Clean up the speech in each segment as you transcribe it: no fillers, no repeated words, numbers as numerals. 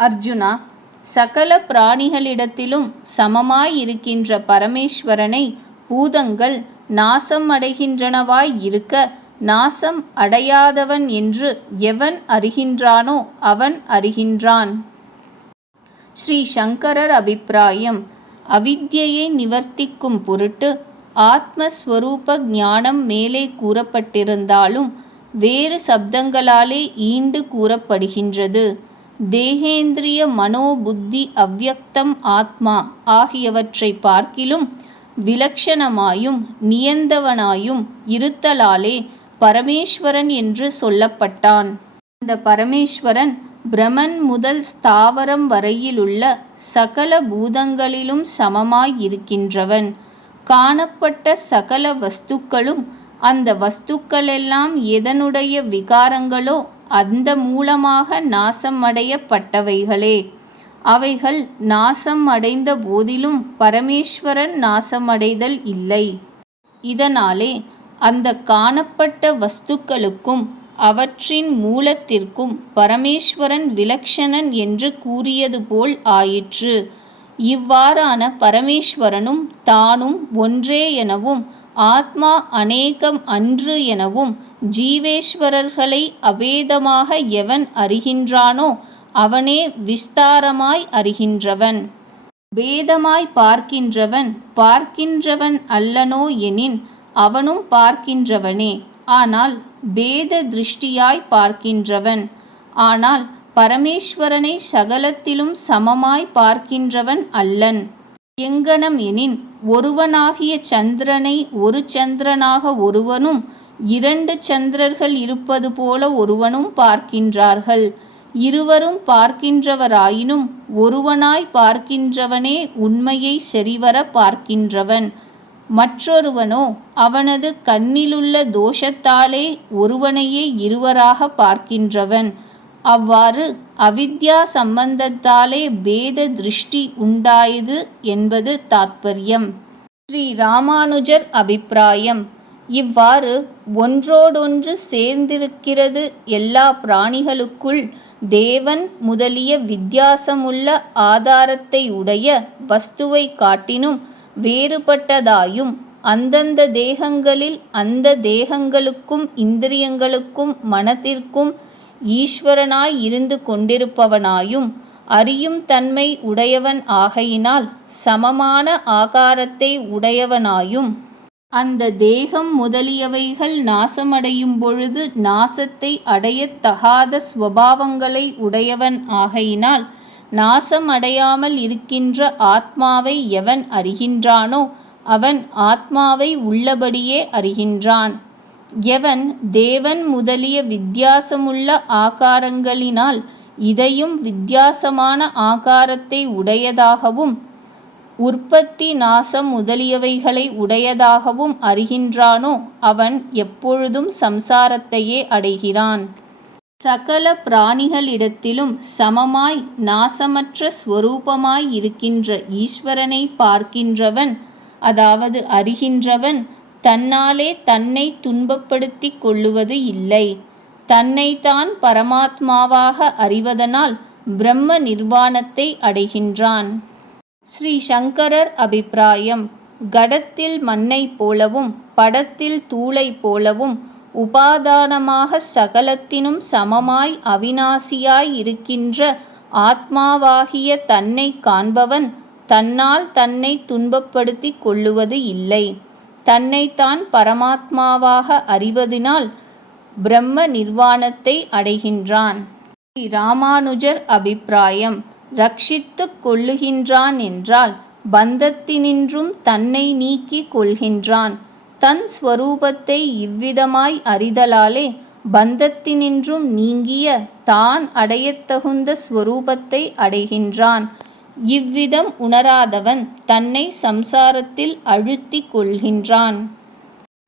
அர்ஜுனா, சகல பிராணிகளிடத்திலும் சமமாயிருக்கின்ற பரமேஸ்வரனை பூதங்கள் நாசம் அடைகின்றனவாய் இருக்க, நாசம் அடையாதவன் என்று எவன் அறிகின்றானோ அவன் அறிகின்றான். ஸ்ரீ சங்கரர் அபிப்பிராயம்: அவித்யையை நிவர்த்திக்கும் பொருட்டு ஆத்மஸ்வரூப ஞானம் மேலே கூறப்பட்டிருந்தாலும் வேறு சப்தங்களாலே ஈண்டு கூறப்படுகின்றது. தேகேந்திரிய மனோபுத்தி அவ்யக்தம் ஆத்மா ஆகியவற்றை பார்க்கிலும் விலக்ஷணமாயும் நியந்தவனாயும் இருத்தலாலே பரமேஸ்வரன் என்று சொல்லப்பட்டான். அந்த பரமேஸ்வரன் பிரமன் முதல் ஸ்தாவரம் வரையிலுள்ள சகல பூதங்களிலும் சமமாய் இருக்கின்றவன். காணப்பட்ட சகல வஸ்துக்களும் அந்த வஸ்துக்களெல்லாம் எதனுடைய விகாரங்களோ அந்த மூலமாக நாசம் அடையப்பட்டவைகளே. அவைகள் நாசம் அடைந்த போதிலும் பரமேஸ்வரன் நாசமடைதல் இல்லை. இதனாலே அந்த காணப்பட்ட வஸ்துக்களுக்கும் அவற்றின் மூலத்திற்கும் பரமேஸ்வரன் விலக்ஷணன் என்று கூறியது போல் ஆயிற்று. இவ்வாறான பரமேஸ்வரனும் தானும் ஒன்றே எனவும் ஆத்மா அநேகம் அன்று எனவும் ஜீவேஸ்வரர்களை அபேதமாக எவன் அறிகின்றானோ அவனே விஸ்தாரமாய் அறிகின்றவன். பேதமாய் பார்க்கின்றவன் பார்க்கின்றவன் அல்லனோ எனின் அவனும் பார்க்கின்றவனே, ஆனால் பேத திருஷ்டியாய் பார்க்கின்றவன். ஆனால் பரமேஸ்வரனை சகலத்திலும் சமமாய் பார்க்கின்றவன் அல்லன். எங்கனம் எனின், ஒருவனாகிய சந்திரனை ஒரு சந்திரனாக ஒருவனும் இரண்டு சந்திரர்கள் இருப்பது போல ஒருவனும் பார்க்கின்றார்கள். இருவரும் பார்க்கின்றவராயினும் ஒருவனாய் பார்க்கின்றவனே உண்மையை சரிவர பார்க்கின்றவன். மற்றொருவனோ அவனது கண்ணிலுள்ள தோஷத்தாலே ஒருவனையே இருவராக பார்க்கின்றவன். அவ்வாறு அவித்யா சம்பந்தத்தாலே பேத திருஷ்டி உண்டாயது என்பது தாத்பரியம். ஸ்ரீ ராமானுஜர் அபிப்பிராயம்: இவ்வாறு ஒன்றோடொன்று சேர்ந்திருக்கிறது எல்லா பிராணிகளுக்குள் தேவன் முதலிய வித்தியாசமுள்ள ஆதாரத்தை உடைய வஸ்துவை காட்டினும் வேறுபட்டதாயும் அந்தந்த தேகங்களில் அந்த தேகங்களுக்கும் இந்திரியங்களுக்கும் மனத்திற்கும் ஈஸ்வரனாய் இருந்து கொண்டிருப்பவனாயும் அறியும் தன்மை உடையவன் ஆகையினால் சமமான ஆகாரத்தை உடையவனாயும் அந்த தேகம் முதலியவைகள் நாசமடையும் பொழுது நாசத்தை அடையத்தகாத ஸ்வபாவங்களை உடையவன் ஆகையினால் நாசம் அடையாமல் இருக்கின்ற ஆத்மாவை எவன் அறிகின்றானோ அவன் ஆத்மாவை உள்ளபடியே அறிகின்றான். எவன் தேவன் முதலிய வித்தியாசமுள்ள ஆகாரங்களினால் இதையும் வித்தியாசமான ஆகாரத்தை உடையதாகவும் உற்பத்தி நாசம் முதலியவைகளை உடையதாகவும் அறிகின்றானோ அவன் எப்பொழுதும் சம்சாரத்தையே அடைகிறான். சகல பிராணிகளிடத்திலும் சமமாய் நாசமற்ற ஸ்வரூபமாய் இருக்கின்ற ஈஸ்வரனை பார்க்கின்றவன், அதாவது அறிகின்றவன், தன்னாலே தன்னை துன்பப்படுத்தி கொள்ளுவது இல்லை. தன்னைத்தான் பரமாத்மாவாக அறிவதனால் பிரம்ம நிர்வாணத்தை அடைகின்றான். ஸ்ரீ சங்கரர் அபிப்பிராயம்: கடத்தில் மண்ணை போலவும் படத்தில் தூளை போலவும் உபாதானமாக சகலத்தினும் சமமாய் அவிநாசியாய் இருக்கின்ற ஆத்மாவாகிய தன்னை காண்பவன் தன்னால் தன்னை துன்பப்படுத்தி கொள்ளுவது இல்லை. தன்னைத்தான் பரமாத்மாவாக அறிவதினால் பிரம்ம நிர்வாணத்தை அடைகின்றான். ஸ்ரீ ராமானுஜர் அபிப்பிராயம்: ரட்சித்துக் கொள்ளுகின்றான் என்றால் பந்தத்தினின்றும் தன்னை நீக்கிக் கொள்கின்றான். தன் ஸ்வரூபத்தை இவ்விதமாய் அறிதலாலே பந்தத்தினின்றும் நீங்கிய தான் அடையத்தகுந்த ஸ்வரூபத்தை அடைகின்றான். இவ்விதம் உணராதவன் தன்னை சம்சாரத்தில் அழுத்திக் கொள்கின்றான்.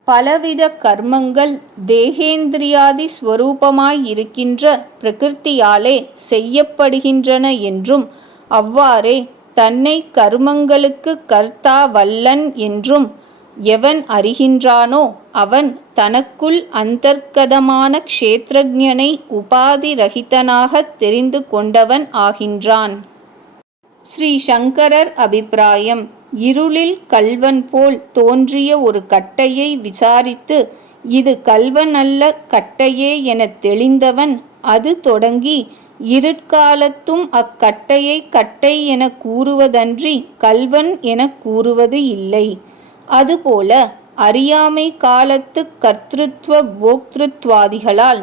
பலவித கர்மங்கள் தேகேந்திரியாதி ஸ்வரூபமாய் இருக்கின்ற பிரகிருத்தியாலே செய்யப்படுகின்றன என்றும் அவ்வாறே தன்னை கர்மங்களுக்கு கர்த்தா வல்லன் என்றும் எவன் அறிகின்றானோ அவன் தனக்குள் அந்தர்கதமான க்ஷேத்ரஜ்ஞனை உபாதி ரகிதனாகத் தெரிந்து கொண்டவன் ஆகின்றான். ஸ்ரீ சங்கரர் அபிப்பிராயம்: இருளில் கள்வன் போல் தோன்றிய ஒரு கட்டையை விசாரித்து இது கள்வன் அல்ல கட்டையே எனத் தெளிந்தவன் அது தொடங்கி இருட்காலத்தும் அக்கட்டையை கட்டை எனக் கூறுவதன்றி கள்வன் எனக் கூறுவது இல்லை. அதுபோல அறியாமை காலத்துக் கர்த்திருத்வ போக்திருத்வாதிகளால்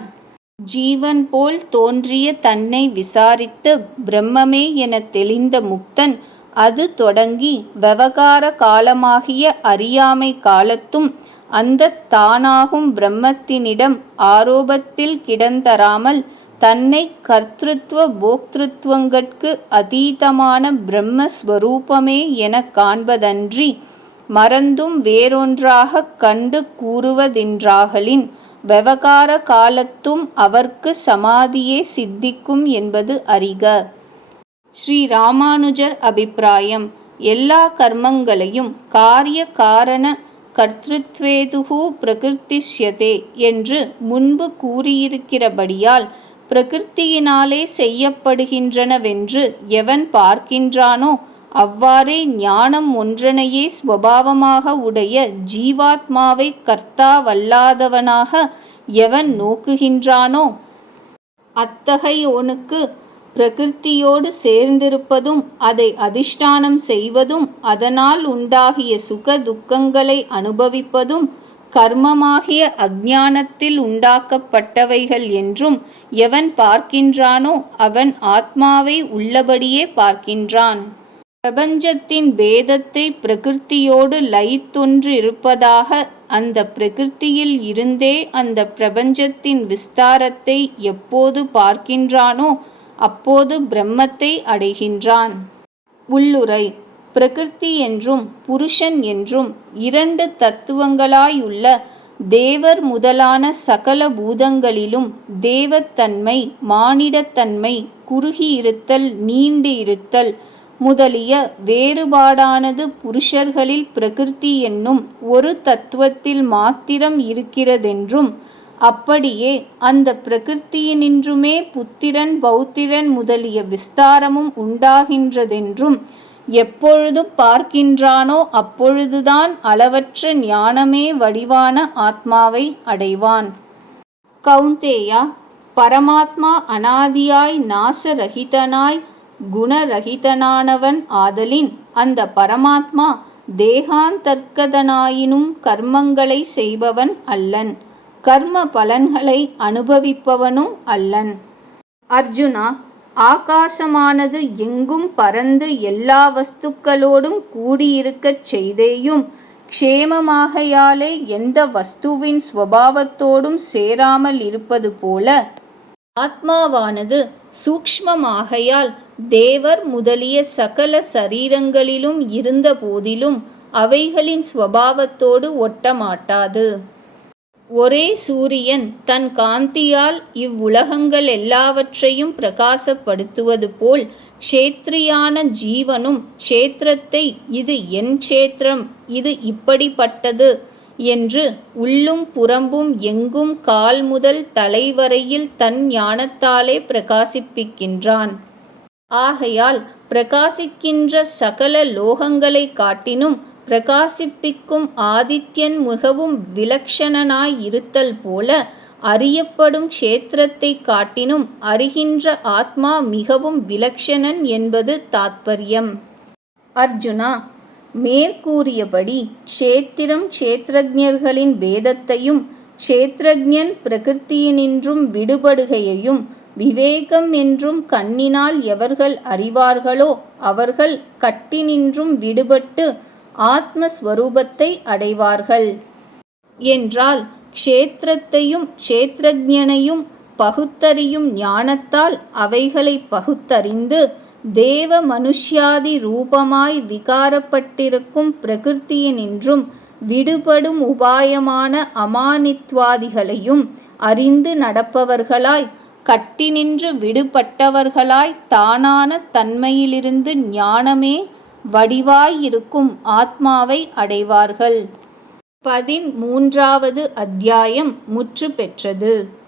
ஜீவன் போல் தோன்றிய தன்னை விசாரித்து பிரம்மமே எனத் தெளிந்த முக்தன் அது தொடங்கி விவகார காலமாகிய அறியாமை காலத்தும் அந்தத் தானாகும் பிரம்மத்தினிடம் ஆரோபத்தில் கிடந்தராமல் தன்னை கர்த்திருத்வ போக்திருத்வங்கட்கு அதீதமான பிரம்மஸ்வரூபமே எனக் காண்பதன்றி மறந்தும் வேறொன்றாகக் கண்டு கூறுவதென்றாகலின் விவகார காலத்தும் அவர்க்கு சமாதியே சித்திக்கும் என்பது அறிக. ஸ்ரீ ராமானுஜர் அபிப்பிராயம்: எல்லா கர்மங்களையும் காரிய காரண கர்த்திருத்வேதுஹு பிரகிருத்திஸ்யதே என்று முன்பு கூறியிருக்கிறபடியால் பிரகிருத்தியினாலே செய்யப்படுகின்றனவென்று எவன் பார்க்கின்றானோ அவ்வாறே ஞானம் ஒன்றனையே ஸ்வபாவமாக உடைய ஜீவாத்மாவை கர்த்தாவல்லாதவனாக எவன் நோக்குகின்றானோ அத்தகையோனுக்கு பிரகிருத்தியோடு சேர்ந்திருப்பதும் அதை அதிஷ்டானம் செய்வதும் அதனால் உண்டாகிய சுக துக்கங்களை அனுபவிப்பதும் கர்மமாகிய அஞ்ஞானத்தில் உண்டாக்கப்பட்டவைகள் என்றும் எவன் பார்க்கின்றானோ அவன் ஆத்மாவை உள்ளபடியே பார்க்கின்றான். பிரபஞ்சத்தின் பேதத்தை பிரகிருத்தியோடு லயித்தொன்றிருப்பதாக அந்த பிரகிருத்தியில் இருந்தே அந்த பிரபஞ்சத்தின் விஸ்தாரத்தை எப்போது பார்க்கின்றானோ அப்போது பிரம்மத்தை அடைகின்றான். உள்ளுரை: பிரகிருதி என்றும் புருஷன் என்றும் இரண்டு தத்துவங்களாயுள்ள தேவர் முதலான சகல பூதங்களிலும் தேவத்தன்மை மானிடத்தன்மை குறுகியிருத்தல் நீண்டு இருத்தல் முதலிய வேறுபாடானது புருஷர்களில் பிரகிருதி என்னும் ஒரு தத்துவத்தில் மாத்திரம் இருக்கிறதென்றும் அப்படியே அந்த பிரகிருத்தியினின்றுமே புத்திரன் பௌத்திரன் முதலிய விஸ்தாரமும் உண்டாகின்றதென்றும் எப்பொழுது பார்க்கின்றானோ அப்பொழுதுதான் அளவற்ற ஞானமே வடிவான ஆத்மாவை அடைவான். கௌந்தேயா, பரமாத்மா அனாதியாய் நாசரகிதனாய் குணரகிதனானவன் ஆதலின் அந்த பரமாத்மா தேகாந்தர்கதனாயினும் கர்மங்களை செய்பவன் அல்லன், கர்ம பலன்களை அனுபவிப்பவனும் அல்லன். அர்ஜுனா, ஆகாசமானது எங்கும் பரந்து எல்லா வஸ்துக்களோடும் கூடியிருக்கச் செய்தேயும் க்ஷேமமாகையாலே எந்த வஸ்துவின் ஸ்வபாவத்தோடும் சேராமல் இருப்பது போல ஆத்மாவானது சூக்ஷ்மமாகையால் தேவர் முதலிய சகல சரீரங்களிலும் இருந்த போதிலும் அவைகளின் ஸ்வபாவத்தோடு ஒட்டமாட்டாது. ஒரே சூரியன் தன் காந்தியால் இவ்வுலகங்கள் எல்லாவற்றையும் பிரகாசப்படுத்துவது போல் க்ஷேத்ரியான ஜீவனும் க்ஷேத்திரத்தை இது என் க்ஷேத்திரம் இது இப்படிப்பட்டது என்று உள்ளும் புறம்பும் எங்கும் கால் முதல் தலைவரையில் தன் ஞானத்தாலே பிரகாசிப்பிக்கின்றான். ஆகையால் பிரகாசிக்கின்ற சகல லோகங்களை காட்டினும் பிரகாசிப்பிக்கும் ஆதித்யன் மிகவும் விலக்ஷணனாயிருத்தல் போல அறியப்படும் க்ஷேத்திரத்தை காட்டினும் அறிகின்ற ஆத்மா மிகவும் விலக்ஷணன் என்பது தாத்பர்யம். அர்ஜுனா, மேற்கூறியபடி க்ஷேத்திரம் க்ஷேத்ரஜ்ஞர்களின் பேதத்தையும் க்ஷேத்ரஜ்ஞன் பிரகிருத்தியினின்றும் விடுபடுகையையும் விவேகம் என்றும் கண்ணினால் எவர்கள் அறிவார்களோ அவர்கள் கட்டினின்றும் விடுபட்டு ஆத்மஸ்வரூபத்தை அடைவார்கள் என்றால் க்ஷேத்திரத்தையும் க்ஷேத்ரஜ்ஞனையும் பகுத்தறியும் ஞானத்தால் அவைகளை பகுத்தறிந்து தேவ மனுஷ்யாதி ரூபமாய் விகாரப்பட்டிருக்கும் பிரகிருத்தியினின்றும் விடுபடும் உபாயமான அமானித்வாதிகளையும் அறிந்து நடப்பவர்களாய் கட்டினின்று விடுபட்டவர்களாய் தானான தன்மையிலிருந்து ஞானமே வடிவாயிருக்கும் ஆத்மாவை அடைவார்கள். 13வது அத்தியாயம் முற்று பெற்றது.